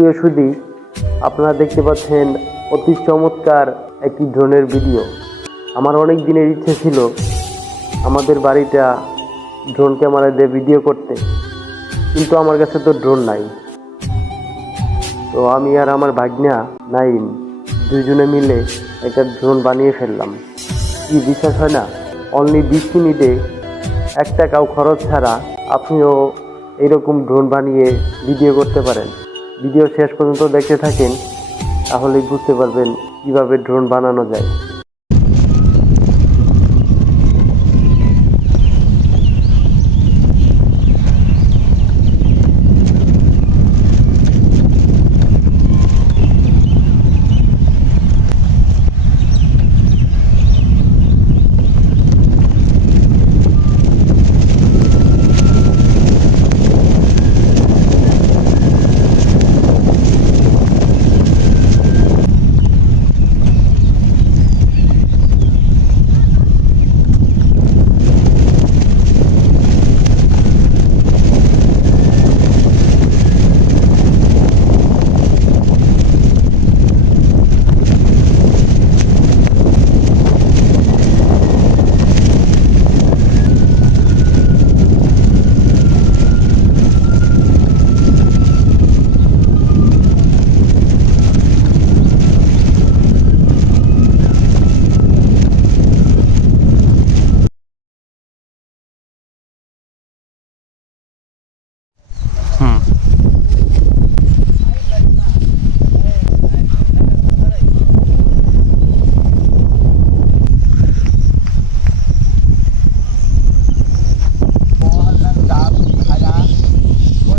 প্রিয় সুধী, আপনারা দেখতে পাচ্ছেন অতি চমৎকার একটি ড্রোনের ভিডিও। আমার অনেক দিনের ইচ্ছে ছিল আমাদের বাড়িটা ড্রোন ক্যামেরা দিয়ে ভিডিও করতে, কিন্তু আমার কাছে তো ড্রোন নাই। তো আমি আর আমার ভাগ্না নাইম দুজনে মিলে একটা ড্রোন বানিয়ে ফেললাম। কি বিশ্বাস হয় না? অনলি 20 মিনিটে 1 টাকাও খরচ ছাড়া আপনিও এরকম ড্রোন বানিয়ে ভিডিও করতে পারেন। ভিডিও শেষ পর্যন্ত দেখতে থাকেন, তাহলেই বুঝতে পারবেন কিভাবে ড্রোন বানানো যায়।